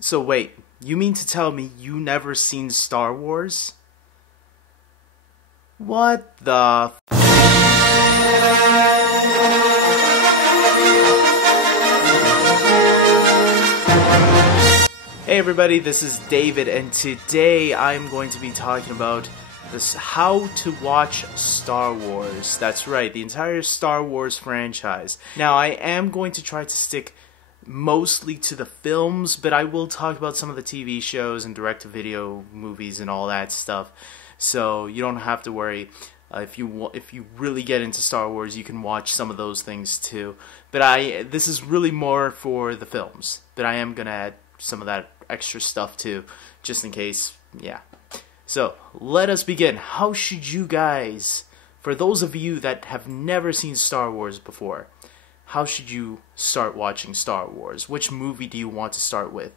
So wait, you mean to tell me you never seen Star Wars? What the Hey everybody, this is David, and today I'm going to be talking about this how to watch Star Wars. That's right, the entire Star Wars franchise. Now, I am going to try to stick mostly to the films, but I will talk about some of the TV shows and direct-to-video movies and all that stuff. So you don't have to worry. If you really get into Star Wars, you can watch some of those things too. But this is really more for the films. But I am gonna add some of that extra stuff too, just in case. Yeah. So let us begin. How should you guys, for those of you that have never seen Star Wars before, how should you start watching Star Wars? Which movie do you want to start with?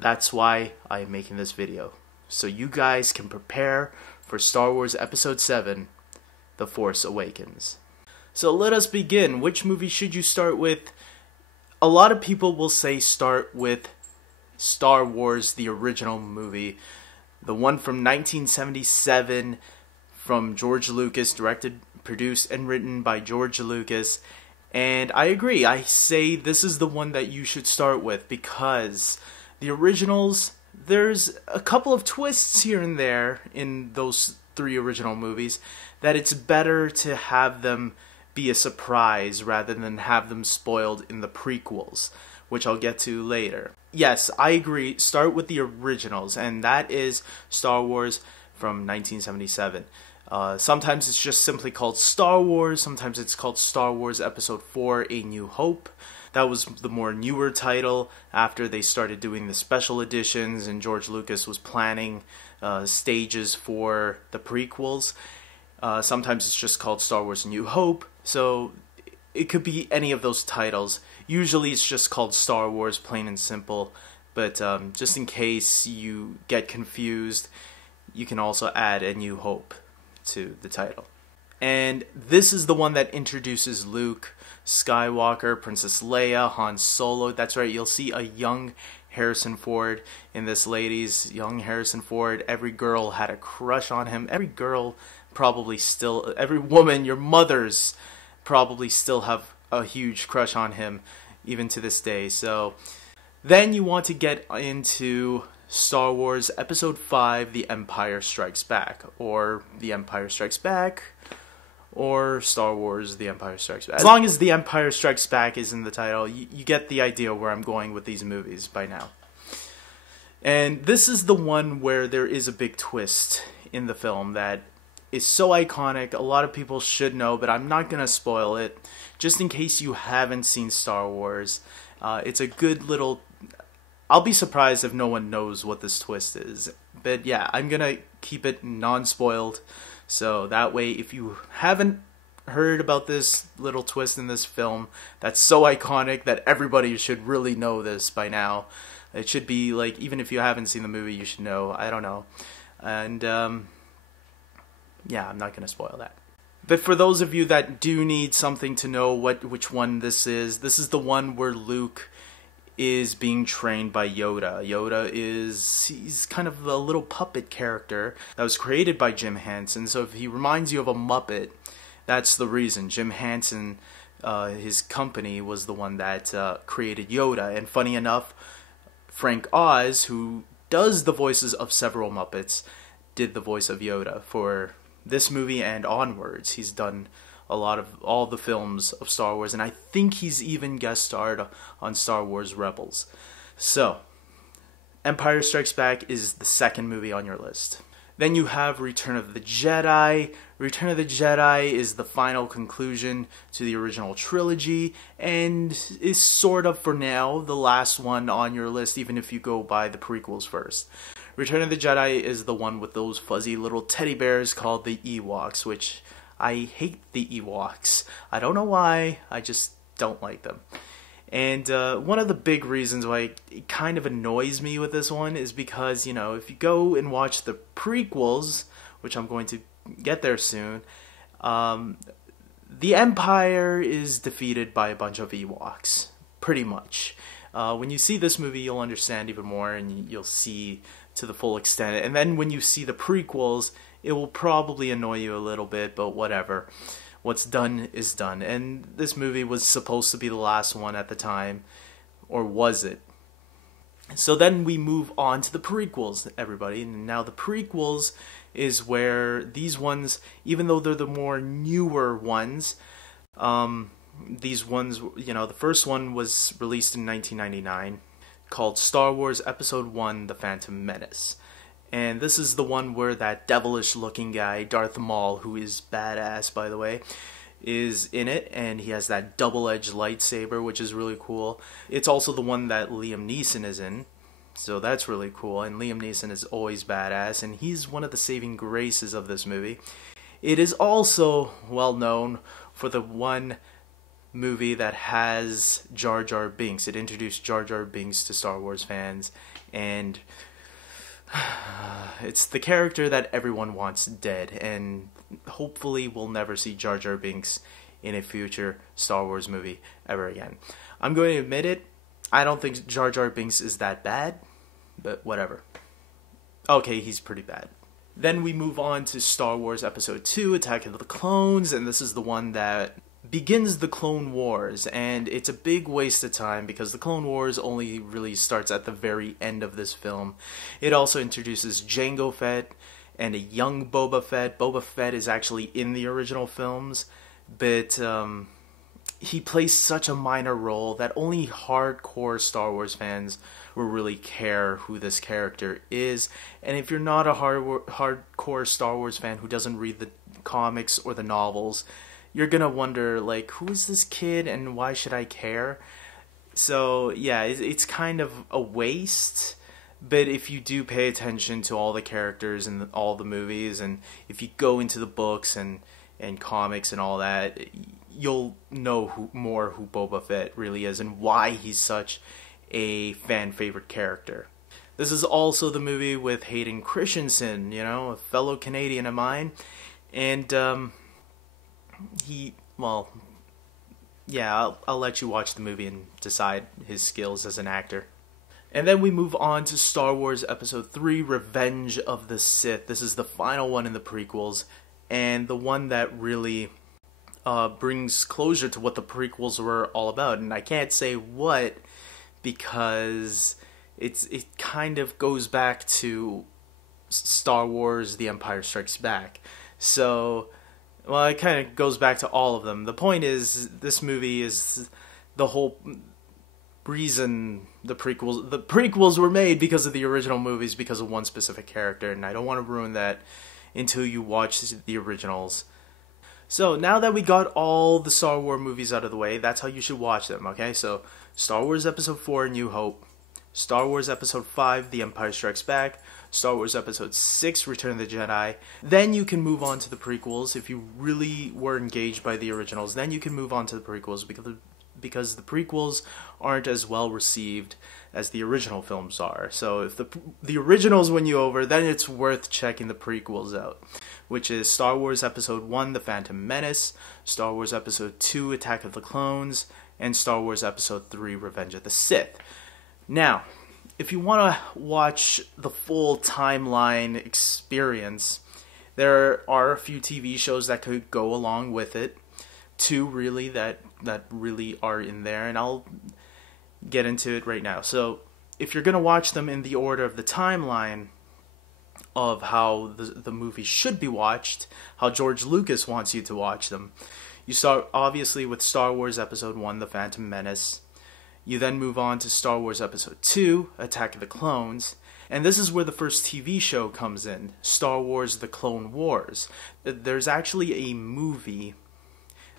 That's why I am making this video, so you guys can prepare for Star Wars Episode 7, The Force Awakens. So let us begin. Which movie should you start with? A lot of people will say start with Star Wars, the original movie, the one from 1977, from George Lucas, directed, produced, and written by George Lucas. And I agree. I say this is the one that you should start with, because the originals, there's a couple of twists here and there in those three original movies that it's better to have them be a surprise rather than have them spoiled in the prequels, which I'll get to later. Yes, I agree. Start with the originals, and that is Star Wars from 1977. Sometimes it's just simply called Star Wars. Sometimes it's called Star Wars Episode 4, A New Hope. That was the more newer title after they started doing the special editions and George Lucas was planning stages for the prequels. Sometimes it's just called Star Wars A New Hope. So it could be any of those titles. Usually it's just called Star Wars, plain and simple. But just in case you get confused, you can also add A New Hope to the title. And this is the one that introduces Luke Skywalker, Princess Leia, Han Solo. That's right, you'll see a young Harrison Ford in this, ladies. Young Harrison Ford. Every girl had a crush on him. Every girl probably still, every woman, your mothers probably still have a huge crush on him, even to this day. So then you want to get into Star Wars Episode 5, The Empire Strikes Back, or The Empire Strikes Back, or Star Wars The Empire Strikes Back. As long as The Empire Strikes Back is in the title, you get the idea where I'm going with these movies by now. And this is the one where there is a big twist in the film that is so iconic. A lot of people should know, but I'm not going to spoil it, just in case you haven't seen Star Wars. It's a good little... I'll be surprised if no one knows what this twist is. But yeah, I'm going to keep it non-spoiled. So that way, if you haven't heard about this little twist in this film that's so iconic that everybody should really know this by now. It should be like, even if you haven't seen the movie, you should know. I don't know. And yeah, I'm not going to spoil that. But for those of you that do need something to know which one this is the one where Luke is being trained by Yoda. He's kind of a little puppet character that was created by Jim Henson. So if he reminds you of a Muppet, that's the reason. Jim Henson, his company, was the one that created Yoda. And funny enough, Frank Oz, who does the voices of several Muppets, did the voice of Yoda for this movie and onwards. He's done a lot of all the films of Star Wars, and I think he's even guest starred on Star Wars Rebels. So, Empire Strikes Back is the second movie on your list. Then you have Return of the Jedi. Return of the Jedi is the final conclusion to the original trilogy, and is sort of, for now, the last one on your list, even if you go by the prequels first. Return of the Jedi is the one with those fuzzy little teddy bears called the Ewoks, which I hate the Ewoks. I don't know why, I just don't like them. And one of the big reasons why it kind of annoys me with this one is because, you know, if you go and watch the prequels, which I'm going to get there soon, the Empire is defeated by a bunch of Ewoks, pretty much. When you see this movie, you'll understand even more, and you'll see to the full extent. And then when you see the prequels, it will probably annoy you a little bit, but whatever. What's done is done. And this movie was supposed to be the last one at the time, or was it? So then we move on to the prequels, everybody. And now the prequels is where these ones, even though they're the more newer ones, these ones, the first one was released in 1999, called Star Wars Episode 1, The Phantom Menace. And this is the one where that devilish-looking guy, Darth Maul, who is badass, by the way, is in it, and he has that double-edged lightsaber, which is really cool. It's also the one that Liam Neeson is in, so that's really cool, and Liam Neeson is always badass, and he's one of the saving graces of this movie. It is also well known for the one movie that has Jar Jar Binks. It introduced Jar Jar Binks to Star Wars fans, and it's the character that everyone wants dead, and hopefully we'll never see Jar Jar Binks in a future Star Wars movie ever again. I'm going to admit it, I don't think Jar Jar Binks is that bad, but whatever. Okay, he's pretty bad. Then we move on to Star Wars Episode 2, Attack of the Clones, and this is the one that begins the Clone Wars, and it's a big waste of time because the Clone Wars only really starts at the very end of this film. It also introduces Jango Fett and a young Boba Fett. Boba Fett is actually in the original films, but he plays such a minor role that only hardcore Star Wars fans will really care who this character is. And if you're not a hardcore Star Wars fan who doesn't read the comics or the novels, you're gonna wonder, like, who is this kid and why should I care? So yeah, it's kind of a waste. But if you do pay attention to all the characters in all the movies, and if you go into the books and comics and all that, you'll know who Boba Fett really is and why he's such a fan favorite character. This is also the movie with Hayden Christensen, a fellow Canadian of mine, and I'll let you watch the movie and decide his skills as an actor. And then we move on to Star Wars Episode 3, Revenge of the Sith. This is the final one in the prequels, and the one that really brings closure to what the prequels were all about. And I can't say what, because it kind of goes back to Star Wars The Empire Strikes Back. So, well, it kind of goes back to all of them. The point is, this movie is the whole reason the prequels were made, because of the original movies, because of one specific character, and I don't want to ruin that until you watch the originals. So now that we got all the Star Wars movies out of the way, that's how you should watch them, okay? So Star Wars Episode 4, New Hope, Star Wars Episode 5, The Empire Strikes Back, Star Wars Episode 6, Return of the Jedi. Then you can move on to the prequels. If you really were engaged by the originals, then you can move on to the prequels, because the prequels aren't as well received as the original films are. So if the originals win you over, then it's worth checking the prequels out, which is Star Wars Episode 1, The Phantom Menace, Star Wars Episode 2, Attack of the Clones, and Star Wars Episode 3, Revenge of the Sith. Now, if you want to watch the full timeline experience, there are a few TV shows that could go along with it. Two really that really are in there, and I'll get into it right now. So if you're going to watch them in the order of the timeline of how the movie should be watched, how George Lucas wants you to watch them, you start obviously with Star Wars Episode 1, The Phantom Menace. You then move on to Star Wars Episode 2, Attack of the Clones. And this is where the first TV show comes in, Star Wars The Clone Wars. There's actually a movie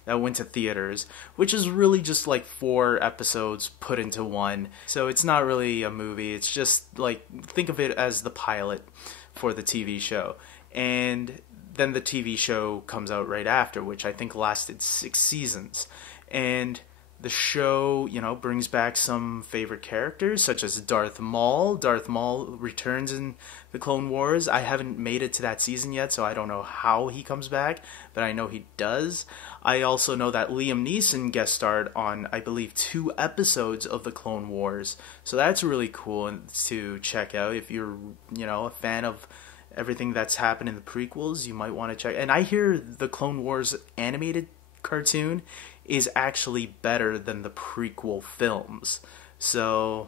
that went to theaters, which is really just like 4 episodes put into one. So it's not really a movie, it's just like, think of it as the pilot for the TV show. And then the TV show comes out right after, which I think lasted 6 seasons. And The show, brings back some favorite characters, such as Darth Maul. Darth Maul returns in the Clone Wars. I haven't made it to that season yet, so I don't know how he comes back, but I know he does. I also know that Liam Neeson guest starred on, I believe, 2 episodes of the Clone Wars. So that's really cool to check out. If you're, a fan of everything that's happened in the prequels, you might want to check. And I hear the Clone Wars animated cartoon is actually better than the prequel films. So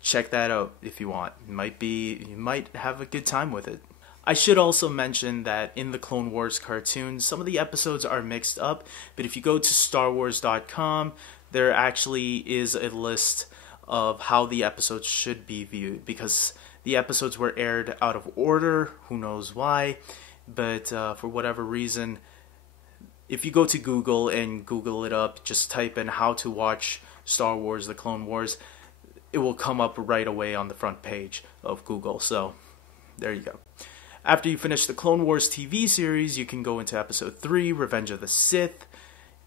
check that out if you want. You might have a good time with it. I should also mention that in the Clone Wars cartoon, some of the episodes are mixed up, but if you go to StarWars.com, there actually is a list of how the episodes should be viewed, because the episodes were aired out of order, who knows why, but for whatever reason, if you go to Google and Google it up, just type in how to watch Star Wars The Clone Wars, it will come up right away on the front page of Google. So, there you go. After you finish the Clone Wars TV series, you can go into Episode 3, Revenge of the Sith.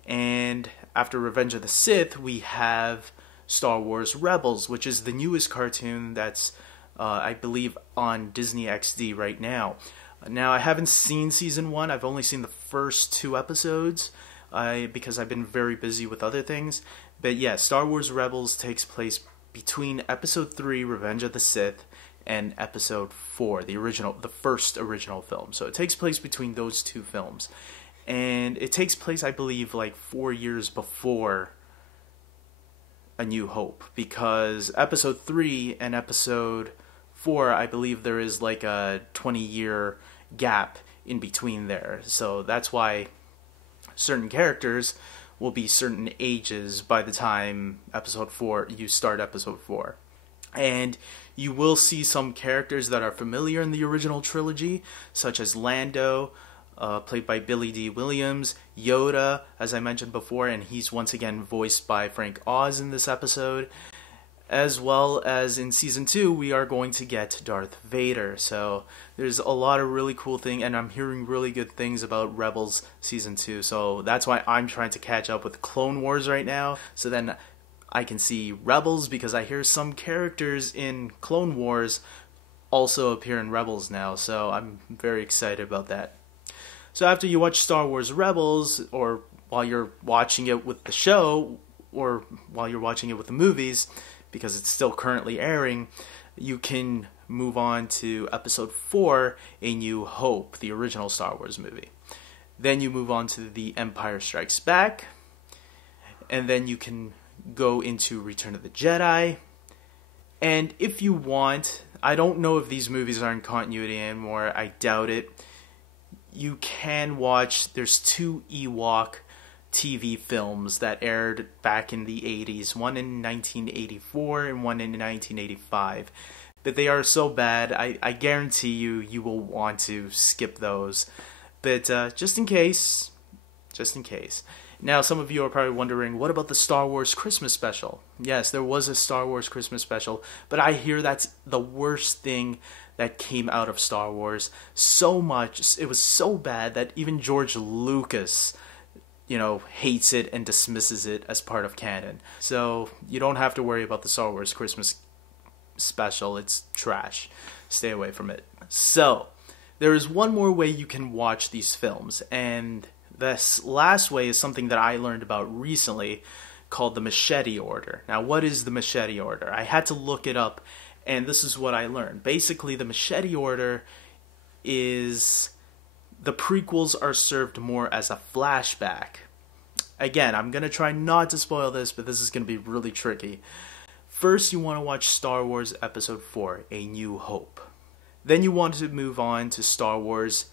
And after Revenge of the Sith, we have Star Wars Rebels, which is the newest cartoon that's, I believe, on Disney XD right now. Now, I haven't seen Season 1. I've only seen the first 2 episodes because I've been very busy with other things. But yeah, Star Wars Rebels takes place between Episode 3, Revenge of the Sith, and Episode 4, the first original film. So it takes place between those 2 films. And it takes place, I believe, like 4 years before A New Hope. Because Episode 3 and Episode 4, I believe there is like a 20-year gap in between there. So that's why certain characters will be certain ages by the time you start Episode 4. And you will see some characters that are familiar in the original trilogy, such as Lando, played by Billy D. Williams, Yoda, as I mentioned before, and he's once again voiced by Frank Oz in this episode, as well as in Season 2, we are going to get Darth Vader. So there's a lot of really cool things, and I'm hearing really good things about Rebels Season 2, so that's why I'm trying to catch up with Clone Wars right now, so then I can see Rebels, because I hear some characters in Clone Wars also appear in Rebels now, so I'm very excited about that. So after you watch Star Wars Rebels, or while you're watching it with the show, or while you're watching it with the movies, because it's still currently airing, you can move on to Episode 4, A New Hope, the original Star Wars movie. Then you move on to The Empire Strikes Back, and then you can go into Return of the Jedi. And if you want, I don't know if these movies are in continuity anymore, I doubt it, you can watch, there's 2 Ewok TV films that aired back in the 80s, one in 1984 and one in 1985. But they are so bad, I guarantee you will want to skip those. But just in case. Now, some of you are probably wondering, what about the Star Wars Christmas special? Yes, there was a Star Wars Christmas special, but I hear that's the worst thing that came out of Star Wars. So much, it was so bad that even George Lucas, hates it and dismisses it as part of canon. So you don't have to worry about the Star Wars Christmas special. It's trash. Stay away from it. So there is one more way you can watch these films, and this last way is something that I learned about recently, called the Machete Order. Now, what is the Machete Order? I had to look it up, and this is what I learned. Basically, the Machete Order is the prequels are served more as a flashback. Again, I'm going to try not to spoil this, but this is going to be really tricky. First, you want to watch Star Wars Episode 4, A New Hope. Then you want to move on to Star Wars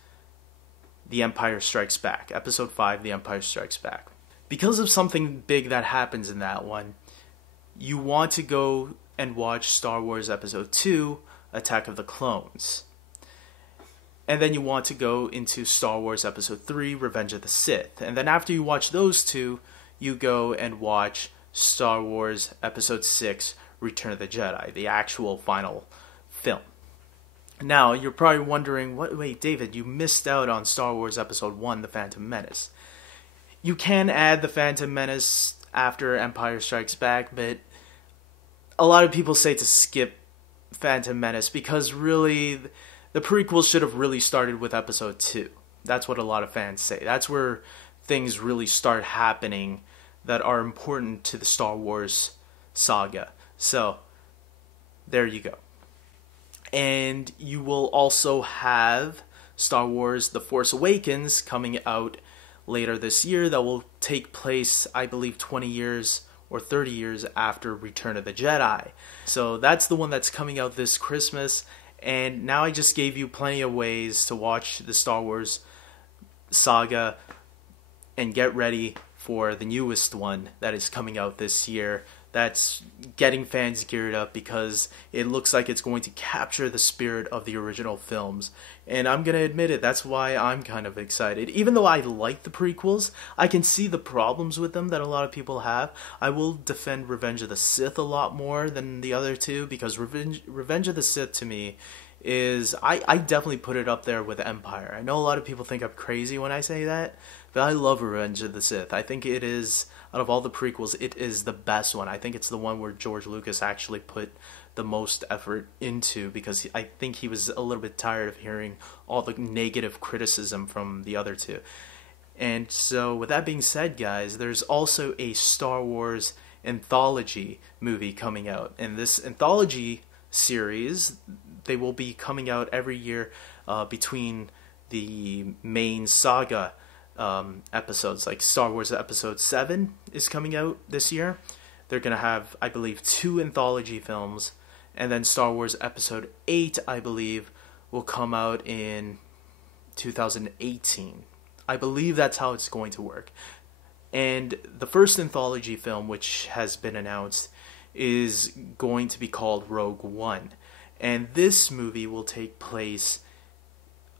The Empire Strikes Back, Episode 5, The Empire Strikes Back. Because of something big that happens in that one, you want to go and watch Star Wars Episode 2, Attack of the Clones. And then you want to go into Star Wars Episode 3, Revenge of the Sith. And then after you watch those 2, you go and watch Star Wars Episode 6, Return of the Jedi, the actual final film. Now, you're probably wondering, wait, David, you missed out on Star Wars Episode 1, The Phantom Menace. you can add the Phantom Menace after Empire Strikes Back, but a lot of people say to skip Phantom Menace because really the prequels should have really started with episode 2. That's what a lot of fans say. That's where things really start happening that are important to the Star Wars saga. So, there you go. And you will also have Star Wars The Force Awakens coming out later this year that will take place, I believe, 20 years or 30 years after Return of the Jedi. So that's the one that's coming out this Christmas. And now I just gave you plenty of ways to watch the Star Wars saga and get ready for the newest one that is coming out this year. That's getting fans geared up because it looks like it's going to capture the spirit of the original films. And I'm going to admit it, that's why I'm kind of excited. Even though I like the prequels, I can see the problems with them that a lot of people have. I will defend Revenge of the Sith a lot more than the other two because Revenge of the Sith to me is, I definitely put it up there with Empire. I know a lot of people think I'm crazy when I say that, but I love Revenge of the Sith. I think it is, out of all the prequels, it is the best one. I think it's the one where George Lucas actually put the most effort into because I think he was a little bit tired of hearing all the negative criticism from the other two. And so with that being said, guys, there's also a Star Wars anthology movie coming out. And this anthology series, they will be coming out every year between the main saga episodes. Like Star Wars Episode 7 is coming out this year. They're going to have, I believe, 2 anthology films. And then Star Wars Episode 8, I believe, will come out in 2018. I believe that's how it's going to work. And the first anthology film, which has been announced, is going to be called Rogue One. And this movie will take place,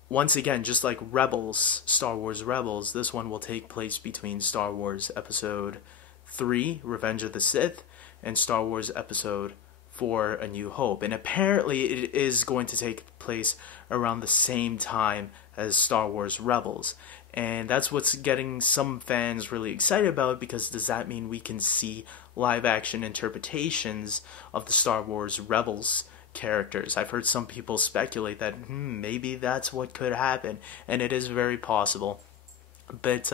once again, just like Rebels, Star Wars Rebels, this one will take place between Star Wars Episode 3, Revenge of the Sith, and Star Wars Episode 4, A New Hope. And apparently it is going to take place around the same time as Star Wars Rebels. And that's what's getting some fans really excited about, because does that mean we can see live-action interpretations of the Star Wars Rebels characters? I've heard some people speculate that maybe that's what could happen, and it is very possible. But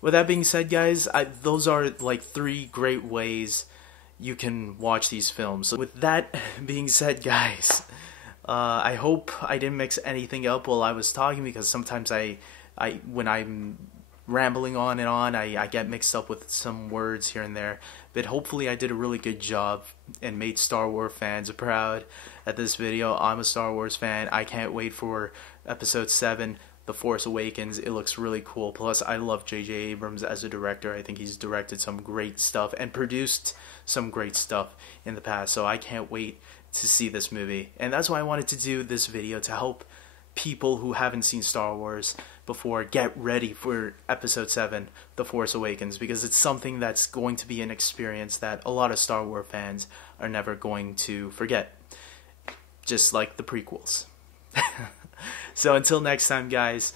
with that being said, guys, those are like 3 great ways you can watch these films. So with that being said, guys, I hope I didn't mix anything up while I was talking, because sometimes I when I'm rambling on and on, I get mixed up with some words here and there. But hopefully I did a really good job and made Star Wars fans proud at this video. I'm a Star Wars fan. I can't wait for Episode 7, The Force Awakens. It looks really cool. Plus, I love J.J. Abrams as a director. I think he's directed some great stuff and produced some great stuff in the past. So I can't wait to see this movie. And that's why I wanted to do this video, to help people who haven't seen Star Wars before get ready for Episode 7, The Force Awakens, because it's something that's going to be an experience that a lot of Star Wars fans are never going to forget, just like the prequels. So until next time, guys,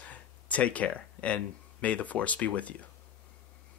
take care, and may the Force be with you.